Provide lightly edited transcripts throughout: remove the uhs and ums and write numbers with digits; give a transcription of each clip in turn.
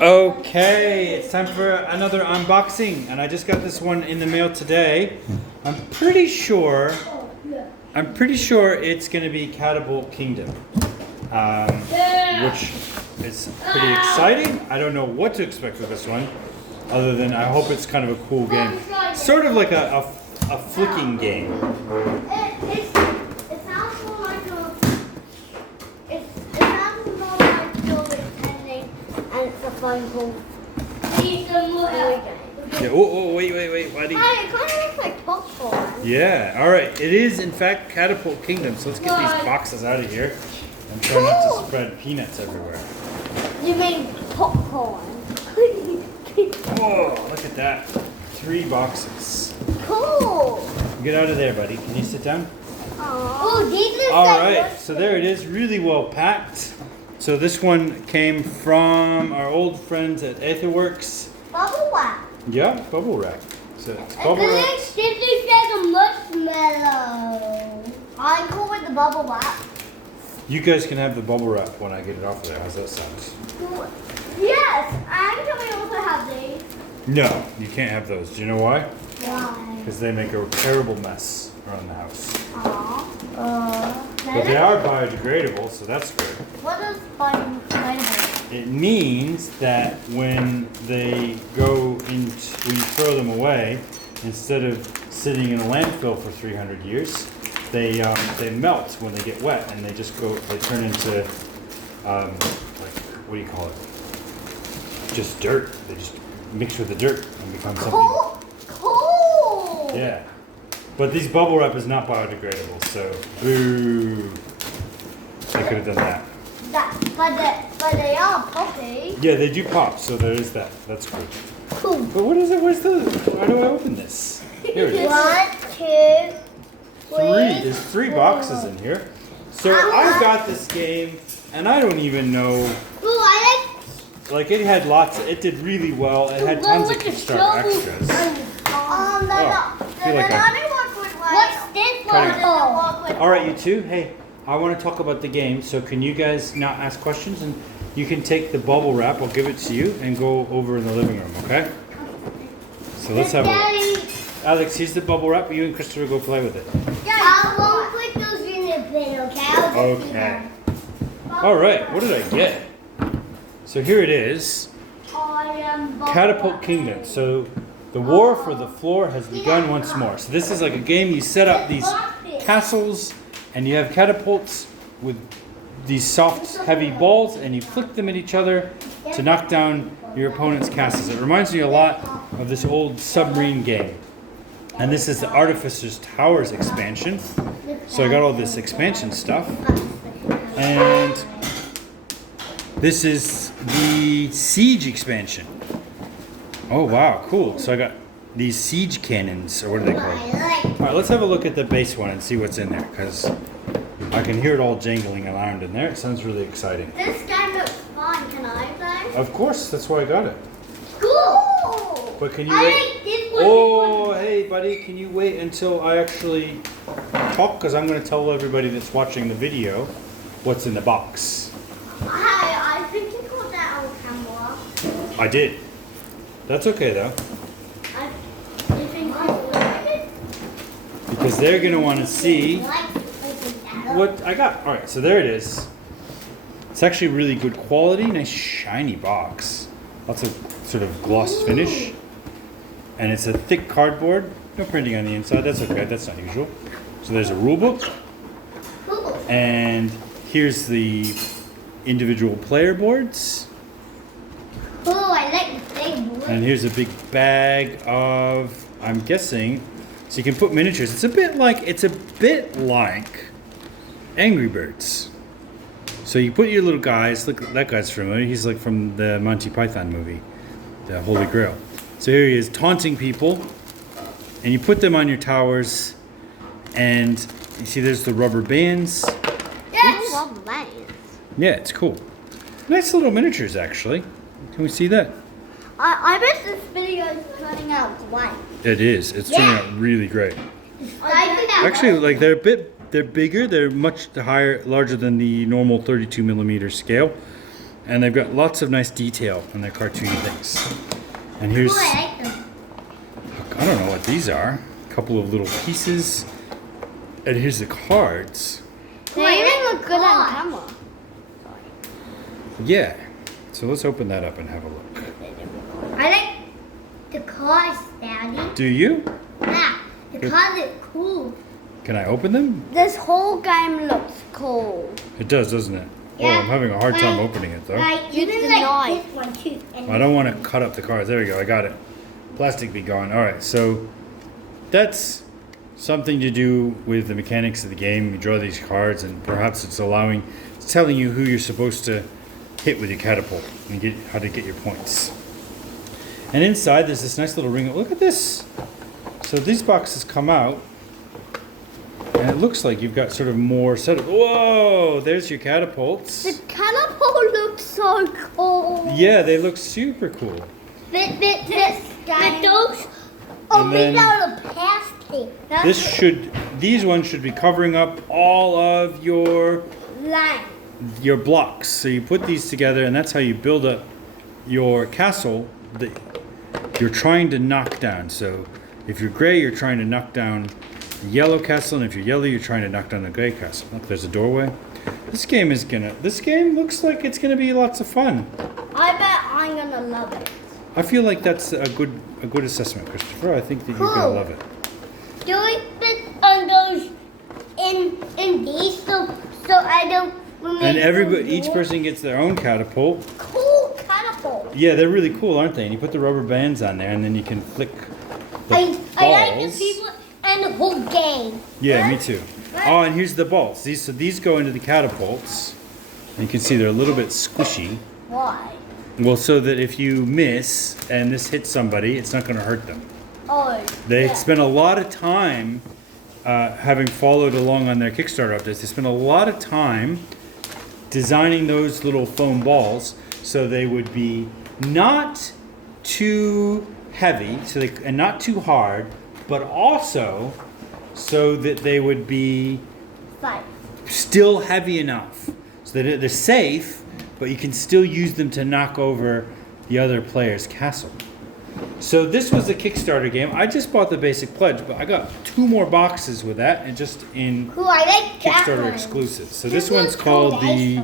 Okay, it's time for another unboxing, and I just got this one in the mail today. I'm pretty sure it's going to be Catapult Kingdom, which is pretty exciting. I don't know what to expect with this one, other than I hope it's kind of a cool game, sort of like a flicking game. It sounds more like it sounds more like you're pretending, and it's a phone call. Yeah, oh, wait, buddy. Hi, it kind of looks like popcorn. Yeah, all right. It is, in fact, Catapult Kingdom. So let's get these boxes out of here and try not to spread peanuts everywhere. You mean popcorn? Oh, look at that. 3 boxes. Cool. Get out of there, buddy. Can you sit down? Oh, these are all right, so there it is. Really well packed. So this one came from our old friends at Etherworks. Bubble wrap. Yeah, bubble wrap. So it's bubble wrap. This is like a marshmallow. I call it the bubble wrap. You guys can have the bubble wrap when I get it off of there. How's that sound? Yes, and can we also have these? No, you can't have those. Do you know why? Why? Because they make a terrible mess around the house. But But they are biodegradable, so that's good. What does biodegradable? It means that when they go into, when you throw them away, instead of sitting in a landfill for 300 years, they melt when they get wet, and they turn into, like, what do you call it? Just dirt. They just mix with the dirt and become something. Cool! Yeah. But these bubble wrap is not biodegradable, so boo. I could have done that. But they are poppy. Yeah, they do pop, so there is that. That's good. Cool. But what is it? How do I open this? Here it is. 1, 2, 3. There's 3 boxes in here. So I got this game, and I don't even know. Ooh, I Like it had it did really well. It had tons of extras. no. I feel like What's this one? All right, you two. Hey, I want to talk about the game. So can you guys not ask questions, and you can take the bubble wrap. I'll give it to you and go over in the living room. Okay? So let's have Alex, here's the bubble wrap. You and Christopher go play with it. I won't put those in the bin, okay? Okay. All right. What did I get? So here it is. Catapult Kingdom. So the war for the floor has begun once more. So this is like a game. You set up these castles, and you have catapults with these soft, heavy balls, and you flick them at each other to knock down your opponent's castles. It reminds me a lot of this old submarine game. And this is the Artificer's Towers expansion. So I got all this expansion stuff. And this is the Siege expansion. Oh wow, cool. So I got these siege cannons, or what are they called? Alright, let's have a look at the base one and see what's in there, because I can hear it all jangling around in there. It sounds really exciting. This guy looks fun. Can I play? Of course, that's why I got it. Cool! But can you I wait? like this one. Oh, hey buddy, can you wait until I actually talk? Because I'm going to tell everybody that's watching the video what's in the box. I think you called that on camera. I did. That's okay though. You think I like it? Because they're going to want to see Like what I got. All right, so there it is. It's actually really good quality, nice shiny box. Lots of sort of gloss finish. And it's a thick cardboard. No printing on the inside. That's okay. That's not usual. So there's a rule book. Cool. And here's the individual player boards. Oh, I like the big one. And here's a big bag of, I'm guessing, so you can put miniatures. It's a bit like Angry Birds. So you put your little guys, look, that guy's familiar. He's like from the Monty Python movie, the Holy Grail. So here he is taunting people, and you put them on your towers, and you see there's the rubber bands. Yes. Yeah, it's cool. Nice little miniatures, actually. Can we see that? I bet this video is turning out great. It is. It's turning out really great. I Actually, like they're bigger. They're much larger than the normal 32mm scale. And they've got lots of nice detail on their cartoony things. And here's, Oh, I like them. I don't know what these are. A couple of little pieces. And here's the cards. They even look good on camera. Yeah. So let's open that up and have a look. I like the cards, Daddy. Do you? Yeah, the cards are cool. Can I open them? This whole game looks cool. It does, doesn't it? Yeah. Oh, I'm having a hard time opening it though. Even like this one too. I don't want to cut up the cards. There we go. I got it. Plastic be gone. All right. So that's something to do with the mechanics of the game. You draw these cards, and perhaps it's telling you who you're supposed to hit with your catapult and how to get your points. And inside there's this nice little ring. Look at this. So these boxes come out, and it looks like you've got sort of more set of. Whoa! There's your catapults. The catapult looks so cool. Yeah, they look super cool. But those are And made then out of plastic. These ones should be covering up all of your Line. blocks. So you put these together, and that's how you build up your castle that you're trying to knock down. So if you're gray, you're trying to knock down the yellow castle, and if you're yellow, you're trying to knock down the gray castle. Look, there's a doorway. This game looks like it's gonna be lots of fun. I bet I'm gonna love it. I feel like that's a good assessment, Christopher. I think that you're gonna Cool. love it. Do we fit on those in these so I don't And each person gets their own catapult. cool catapult. Yeah, they're really cool, aren't they? And you put the rubber bands on there, and then you can flick the I like the balls. people and the whole game. Yeah, me too. Oh, and here's the bolts. These go into the catapults. And you can see they're a little bit squishy. Why? Well, so that if you miss and this hits somebody, it's not going to hurt them. Oh, They yeah. spent a lot of time, having followed along on their Kickstarter updates, they spent a lot of time designing those little foam balls so they would be not too heavy and not too hard, but also so that they would be Fine. still heavy enough so that they're safe, but you can still use them to knock over the other player's castle. So this was a Kickstarter game. I just bought the basic pledge, but I got 2 more boxes with that, and just in Cool, I like that Kickstarter one. exclusives. So This this one's one's called called the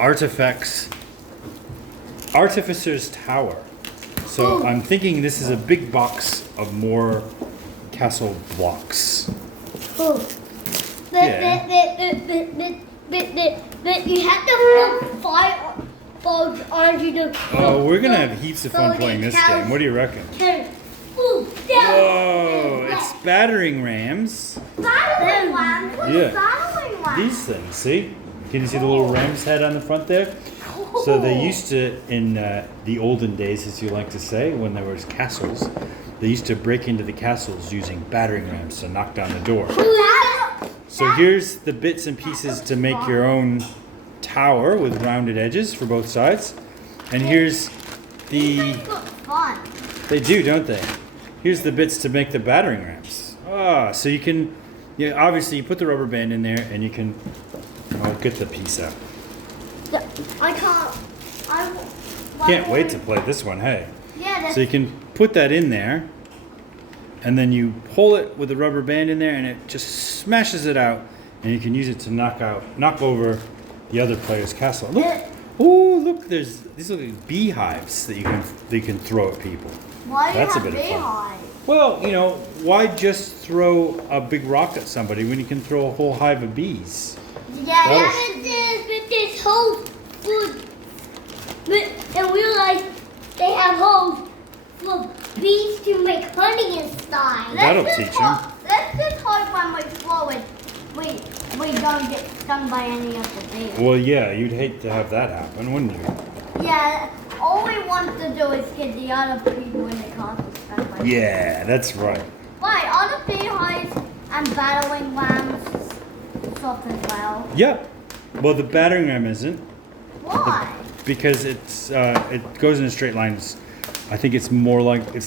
Ice Artificer's Tower. So Ooh. I'm thinking this is a big box of more castle blocks. Cool. Yeah. But you have to put fire bugs onto the. Oh, we're gonna have heaps of fun so playing the this cows game. What do you reckon? can- Ooh, down. Whoa, it's battering rams. Battling one. What's Yeah. battling one? These things, see? Can you see the little ram's head on the front there? So they used to, in the olden days, as you like to say, when there was castles, they used to break into the castles using battering rams to knock down the door. So here's the bits and pieces to make your own tower with rounded edges for both sides. And here's the... Look fun. They do, don't they? Here's the bits to make the battering rams. Ah, so you can... Yeah, obviously you put the rubber band in there and you can... I'll get the piece out. I can't. Can't wait to play this one, hey. Yeah, that's So you can put that in there, and then you pull it with the rubber band in there, and it just smashes it out, and you can use it to knock over the other player's castle. Look, oh look, these are like beehives that you can throw at people. why do you That's a have bit of fun. beehives? Well, you know, why just throw a big rock at somebody when you can throw a whole hive of bees? Yeah, That with this whole food. And we realize they have holes for bees to make honey and stuff. That'll teach 'em. Let's just hope when we throw it, we don't get stung by any of the bees. Well, yeah, you'd hate to have that happen, wouldn't you? Yeah, all we want to do is get the other people in the castle stung by bees. Yeah, that's right. Why, are the beehives and battling rams soft as well? Yep. Well, the battering ram isn't. Why? Because it goes in a straight line. I think it's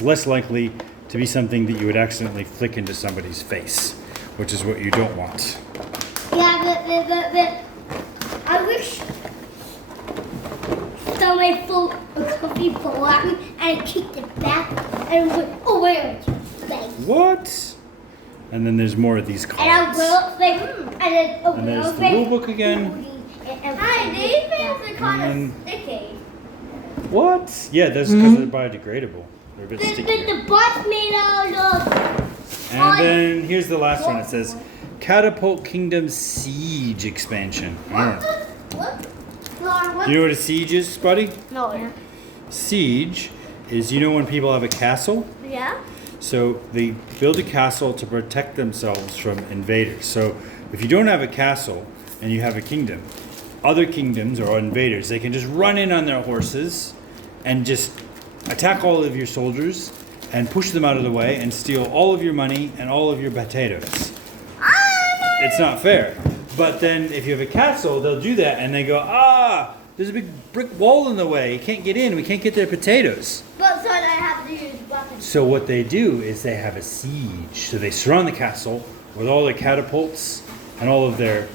less likely to be something that you would accidentally flick into somebody's face, which is what you don't want. Yeah, but I wish somebody threw a coffee bowl at me, and I kicked it back, and it went over your face. What? And then there's more of these cards. And I will like, and then And there's the rule book again. Hi, these things are kind of sticky. What? Yeah, that's because they're biodegradable. They're a bit sticky. The box made out of. And then here's the last one. It says Catapult Kingdom Siege expansion. What? Do you know what a siege is, buddy? No. Siege is, when people have a castle. Yeah. So they build a castle to protect themselves from invaders. So if you don't have a castle and you have a kingdom, other kingdoms or invaders, they can just run in on their horses and just attack all of your soldiers and push them out of the way and steal all of your money and all of your potatoes. It's not fair. But then if you have a castle, they'll do that and they go, there's a big brick wall in the way. You can't get in. We can't get their potatoes. But so they have to use weapons. So what they do is they have a siege. So they surround the castle with all their catapults and all of their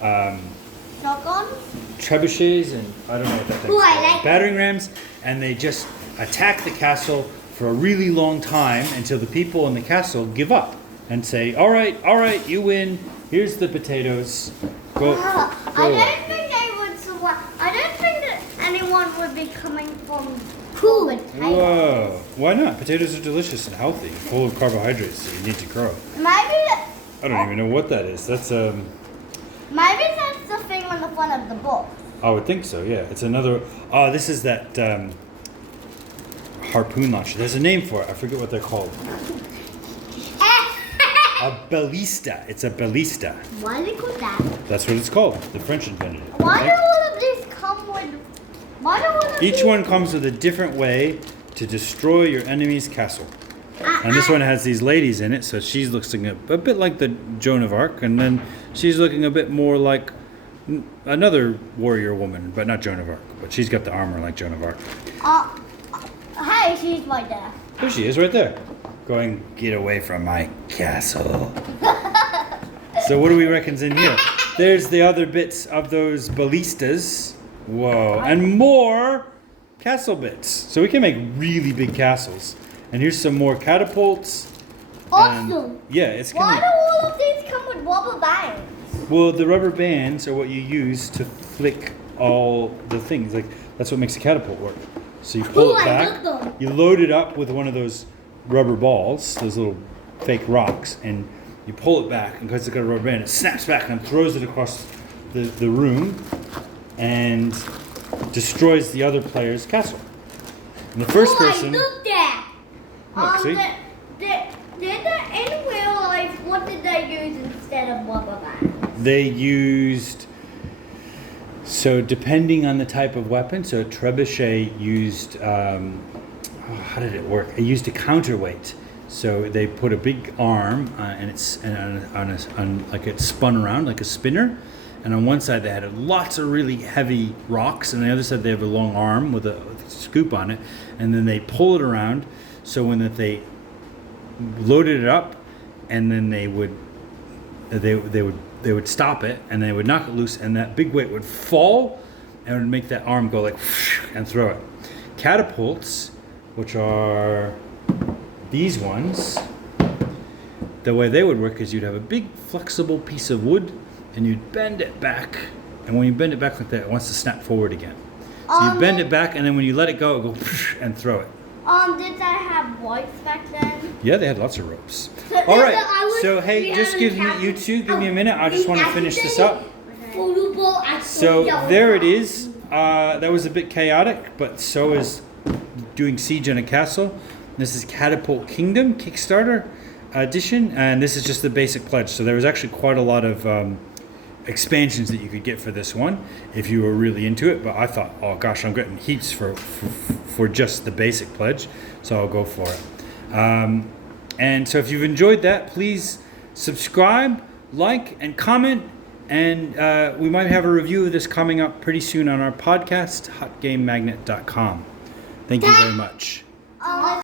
Shotguns? trebuchets and I don't know what that thing's called. Battering rams, and they just attack the castle for a really long time until the people in the castle give up and say, all right, you win. Here's the potatoes. Go I don't think they would survive. I don't think that anyone would be coming from cool potatoes. Whoa. Why not? Potatoes are delicious and healthy, full of carbohydrates, so you need to grow. Maybe I don't even know what that is. That's maybe that's the thing on the front of the book. I would think so, yeah. It's another this is that harpoon launcher. There's a name for it. I forget what they're called. A ballista. It's a ballista. Why is it called that? That's what it's called. The French invented it. Why do all of these come with? Why do all of Each these... one comes with a different way to destroy your enemy's castle. And this one has these ladies in it, so she's looking a bit like the Joan of Arc, and then she's looking a bit more like another warrior woman, but not Joan of Arc. But she's got the armor like Joan of Arc. Hey, she's right there. There she is, right there. Going, get away from my castle. So what do we reckon's in here? There's the other bits of those ballistas. Whoa, and more castle bits. So we can make really big castles. And here's some more catapults. Awesome. Yeah, it's Why gonna. do all of these come with rubber bands? Well, the rubber bands are what you use to flick all the things. Like that's what makes a catapult work. So you pull it back. You load it up with one of those rubber balls, those little fake rocks, and you pull it back. And because it's got a rubber band, it snaps back and throws it across the room and destroys the other player's castle. And the first person. Look there. Look, see? In real life, what did they use instead of rubber bands? They used, so depending on the type of weapon, so a trebuchet used, how did it work? It used a counterweight. So they put a big arm and like it spun around like a spinner. And on one side they had lots of really heavy rocks, and on the other side they have a long arm with a scoop on it. And then they pull it around. So when they loaded it up, and then they would stop it, and they would knock it loose, and that big weight would fall, and it would make that arm go like and throw it. Catapults, which are these ones, the way they would work is you'd have a big flexible piece of wood, and you'd bend it back, and when you bend it back like that, it wants to snap forward again. So you bend it back, and then when you let it go, it will go and throw it. Did they have ropes back then? Yeah, they had lots of ropes. So All right. So hey, just give me a minute. I just want to finish this up. So there it is. That was a bit chaotic, but so is doing siege on a castle. This is Catapult Kingdom Kickstarter edition, and this is just the basic pledge. So there was actually quite a lot of expansions that you could get for this one if you were really into it. But I thought, oh gosh, I'm getting heaps for just the basic pledge, so I'll go for it. And so if you've enjoyed that, please subscribe, like, and comment. And we might have a review of this coming up pretty soon on our podcast, hotgamemagnet.com. Thank you very much.